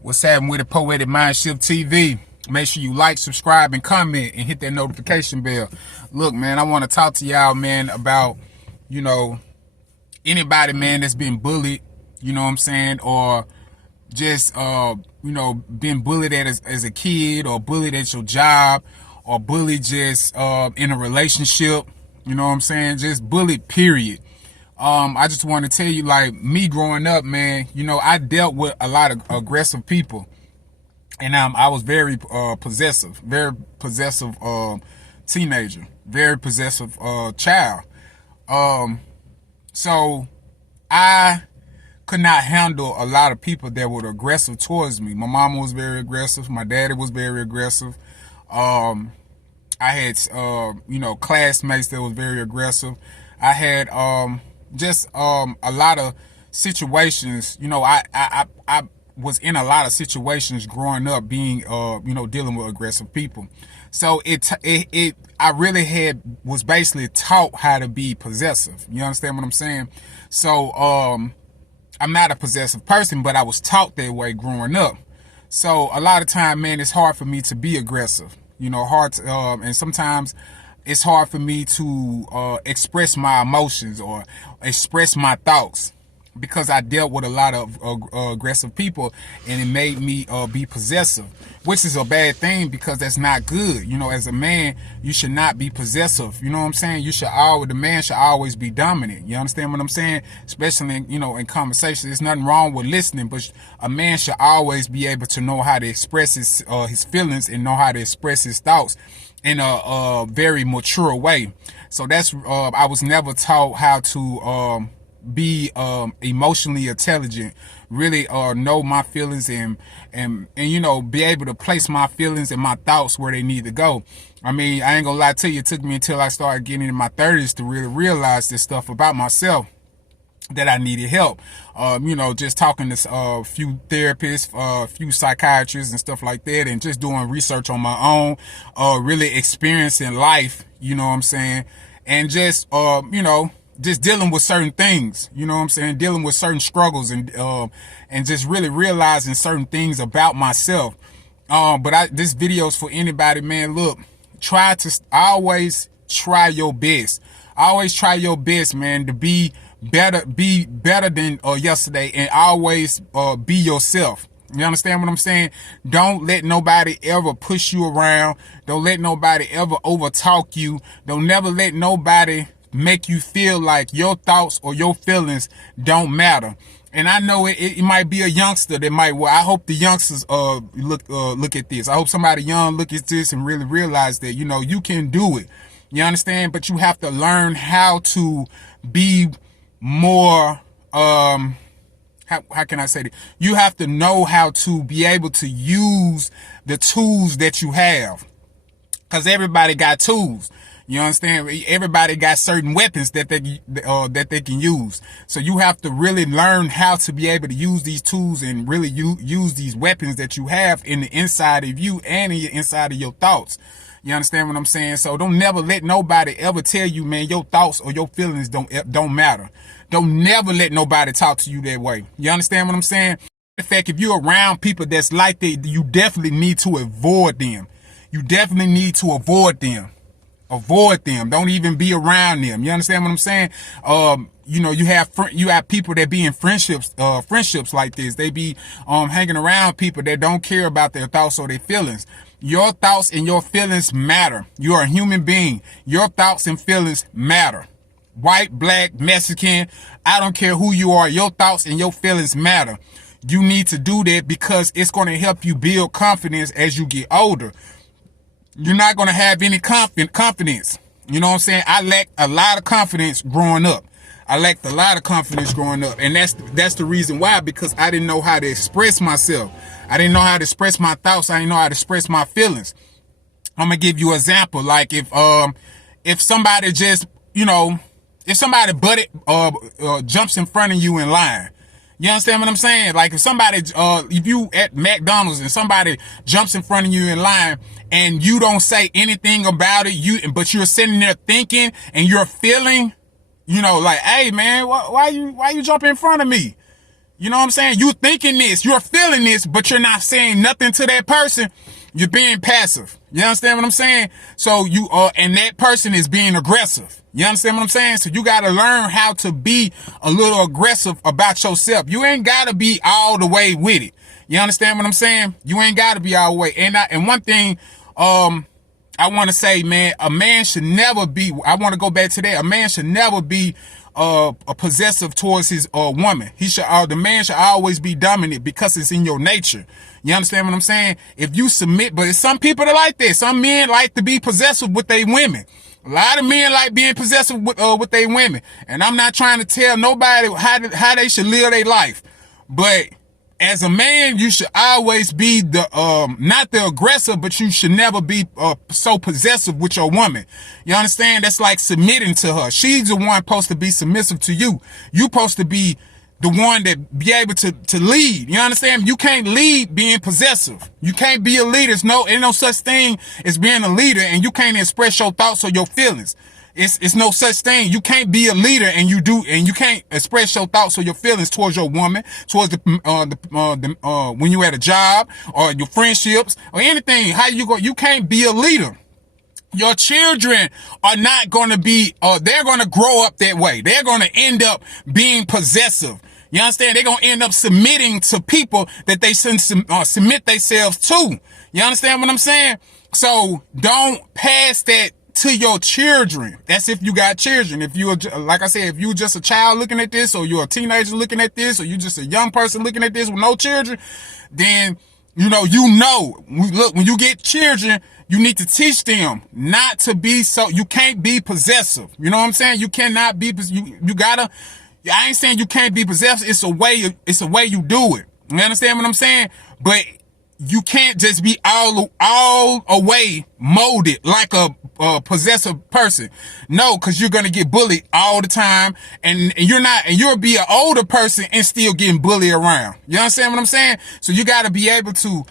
What's happening with the Poetic Mindshift TV? Make sure you like, subscribe, and comment, and hit that notification bell. Look, man, I want to talk to y'all, man, about, anybody, man, that's been bullied, you know what I'm saying, or just, been bullied as a kid, or bullied at your job, or bullied just in a relationship, you know what I'm saying, just bullied, period. I just want to tell you, like, me growing up, man, I dealt with a lot of aggressive people. And I was very possessive teenager, very possessive child. So I could not handle a lot of people that were aggressive towards me. My mama was very aggressive. My daddy was very aggressive. I had, classmates that was very aggressive. I had, a lot of situations, I was in a lot of situations growing up being, dealing with aggressive people. So I really was basically taught how to be possessive. You understand what I'm saying? So, I'm not a possessive person, but I was taught that way growing up. So a lot of time, man, it's hard for me to be aggressive, and sometimes it's hard for me to express my emotions or express my thoughts because I dealt with a lot of aggressive people, and it made me be possessive, which is a bad thing because that's not good. As a man, you should not be possessive. You know what I'm saying? The man should always be dominant. You understand what I'm saying? Especially in conversation. There's nothing wrong with listening, but a man should always be able to know how to express his feelings and know how to express his thoughts in a very mature way. So that's I was never taught how to be emotionally intelligent, really know my feelings and be able to place my feelings and my thoughts where they need to go. I mean, I ain't gonna lie to you, it took me until I started getting in my 30s to really realize this stuff about myself, that I needed help. Just talking to a few therapists, a few psychiatrists and stuff like that, and just doing research on my own, really experiencing life, you know what I'm saying, and just just dealing with certain things, you know what I'm saying, dealing with certain struggles, and just really realizing certain things about myself. But this video's for anybody, man. Look, always try your best. Always try your best, man, to be better than yesterday, and always be yourself. You understand what I'm saying? Don't let nobody ever push you around. Don't let nobody ever overtalk you. Don't never let nobody make you feel like your thoughts or your feelings don't matter. And I know it might be a youngster that might, I hope the youngsters look at this. I hope somebody young look at this and really realize that, you can do it. You understand? But you have to learn how to be more, how can I say that? You have to know how to be able to use the tools that you have. Cause everybody got tools. You understand? Everybody got certain weapons that they can use. So you have to really learn how to be able to use these tools and really use these weapons that you have in the inside of you and in the inside of your thoughts. You understand what I'm saying? So don't never let nobody ever tell you, man, your thoughts or your feelings don't matter. Don't never let nobody talk to you that way. You understand what I'm saying? In fact, if you're around people that's like that, you definitely need to avoid them. You definitely need to avoid them. Avoid them. Don't even be around them. You understand what I'm saying? You have people that be in friendships like this. They be hanging around people that don't care about their thoughts or their feelings. Your thoughts and your feelings matter. You're a human being. Your thoughts and feelings matter. White, black, Mexican, I don't care who you are. Your thoughts and your feelings matter. You need to do that because it's going to help you build confidence as you get older. You're not going to have any confidence. You know what I'm saying? I lacked a lot of confidence growing up. And that's the reason why, because I didn't know how to express myself. I didn't know how to express my thoughts. I didn't know how to express my feelings. I'm going to give you an example. Like if somebody just, if somebody jumps in front of you in line. You understand what I'm saying? Like if you at McDonald's and somebody jumps in front of you in line and you don't say anything about it, but you're sitting there thinking and you're feeling, like, hey man, why you jump in front of me? You know what I'm saying? You thinking this, you're feeling this, but you're not saying nothing to that person. You're being passive. You understand what I'm saying? So you and that person is being aggressive. You understand what I'm saying? So you got to learn how to be a little aggressive about yourself. You ain't got to be all the way with it. You understand what I'm saying? You ain't got to be all the way. And one thing, I want to say, man, a man should never be, I want to go back to that. A man should never be a possessive towards his woman. The man should always be dominant because it's in your nature. You understand what I'm saying? If you submit, but some people are like that. Some men like to be possessive with their women. A lot of men like being possessive with their women. And I'm not trying to tell nobody how they should live their life. But as a man, you should always be not the aggressor, but you should never be so possessive with your woman. You understand? That's like submitting to her. She's the one supposed to be submissive to you. You supposed to be the one that be able to lead. You understand? You can't lead being possessive. You can't be a leader. Ain't no such thing as being a leader, and you can't express your thoughts or your feelings. It's no such thing. You can't be a leader and you can't express your thoughts or your feelings towards your woman, towards when you at a job or your friendships or anything. You can't be a leader. Your children are not going to be, they're going to grow up that way. They're going to end up being possessive. You understand? They're going to end up submitting to people that they submit themselves to. You understand what I'm saying? So don't pass that to your children. That's if you got children. If you're, like I said, if you're just a child looking at this, or you're a teenager looking at this, or you're just a young person looking at this with no children, then, look, when you get children, you need to teach them not to be you can't be possessive. You know what I'm saying? You cannot be, you gotta, I ain't saying you can't be possessive. It's a way you do it. You understand what I'm saying? But you can't just be all away molded like a possessive person. No, because you're gonna get bullied all the time, and you'll be an older person and still getting bullied around. You understand what I'm saying? So you gotta be able to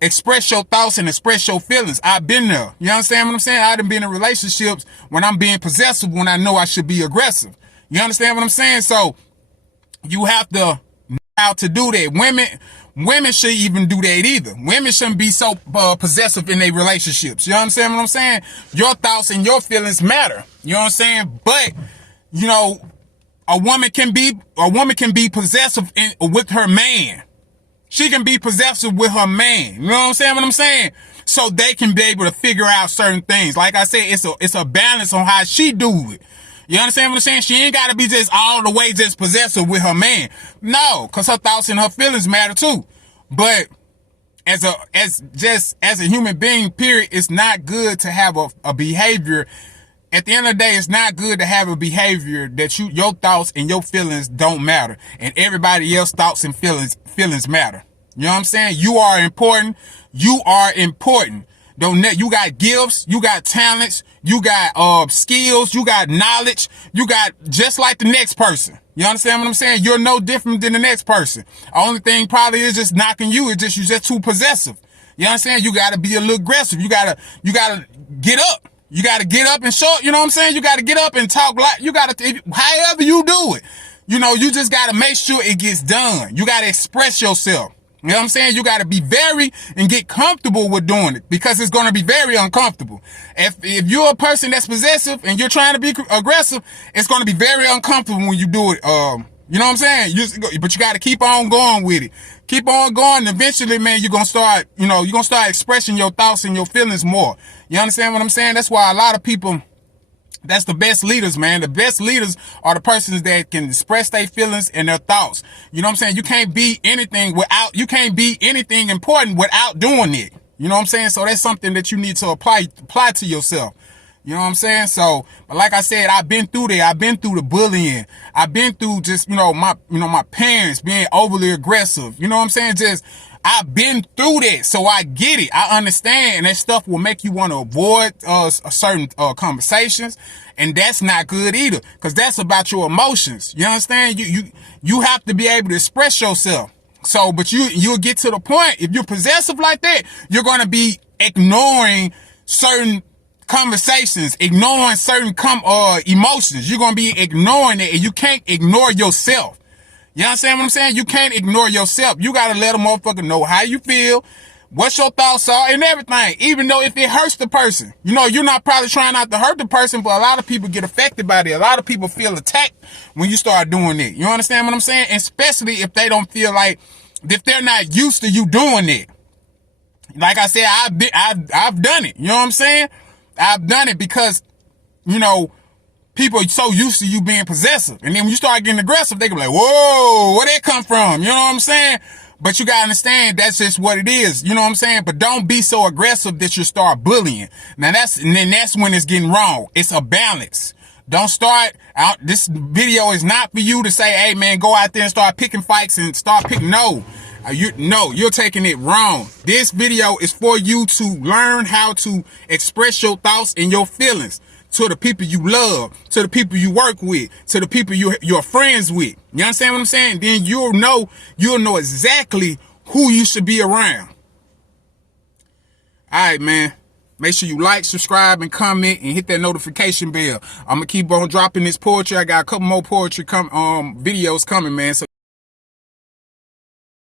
express your thoughts and express your feelings. I've been there. You understand what I'm saying? I done been in relationships when I'm being possessive when I know I should be aggressive. You understand what I'm saying? So you have to know how to do that. Women shouldn't even do that either. Women shouldn't be so possessive in their relationships. You understand what I'm saying? Your thoughts and your feelings matter. You know what I'm saying? But, a woman can be possessive with her man. She can be possessive with her man. You know what I'm saying? So they can be able to figure out certain things. Like I said, it's a balance on how she do it. You understand what I'm saying? She ain't got to be just all the way just possessive with her man. No, because her thoughts and her feelings matter too. But as a human being, period, it's not good to have a behavior. At the end of the day, it's not good to have a behavior that your thoughts and your feelings don't matter, and everybody else's thoughts and feelings matter. You know what I'm saying? You are important. You are important. You got gifts, you got talents, you got skills, you got knowledge, you got just like the next person. You understand what I'm saying? You're no different than the next person. Only thing probably is just knocking you. You're just too possessive. You understand? You gotta be a little aggressive. You gotta get up. You gotta get up and show, you know what I'm saying? You gotta get up and talk like, however you do it. You just gotta make sure it gets done. You gotta express yourself. You know what I'm saying? You got to be and get comfortable with doing it, because it's going to be very uncomfortable. If you're a person that's possessive and you're trying to be aggressive, it's going to be very uncomfortable when you do it. You know what I'm saying? But you got to keep on going with it. Keep on going. Eventually, man, you're going to start expressing your thoughts and your feelings more. You understand what I'm saying? That's why a lot of people, that's the best leaders, man. The best leaders are the persons that can express their feelings and their thoughts. You know what I'm saying? You can't be anything important without doing it. You know what I'm saying? So that's something that you need to apply to yourself. You know what I'm saying? So, but like I said, I've been through that. I've been through the bullying. I've been through just, my parents being overly aggressive. You know what I'm saying? I've been through that, so I get it. I understand, and that stuff will make you want to avoid certain conversations, and that's not good either, because that's about your emotions. You understand? You have to be able to express yourself. So, but you'll get to the point, if you're possessive like that, you're going to be ignoring certain conversations, ignoring certain emotions. You're going to be ignoring it, and you can't ignore yourself. You understand what I'm saying? You can't ignore yourself. You gotta let a motherfucker know how you feel, what your thoughts are, and everything. Even though if it hurts the person. You know, you're not probably trying not to hurt the person, but a lot of people get affected by it. A lot of people feel attacked when you start doing it. You understand what I'm saying? Especially if they don't feel like, if they're not used to you doing it. Like I said, I've done it. You know what I'm saying? I've done it because, you know, people are so used to you being possessive. And then when you start getting aggressive, they can be like, whoa, where that come from? You know what I'm saying? But you gotta understand that's just what it is. You know what I'm saying? But don't be so aggressive that you start bullying. Now that's when it's getting wrong. It's a balance. Don't start out. This video is not for you to say, hey man, go out there and start picking fights and start picking. No. You're taking it wrong. This video is for you to learn how to express your thoughts and your feelings to the people you love, to the people you work with, to the people you're friends with. You understand what I'm saying? Then you'll know exactly who you should be around. All right, man. Make sure you like, subscribe, and comment, and hit that notification bell. I'm gonna keep on dropping this poetry. I got a couple more poetry videos coming, man. So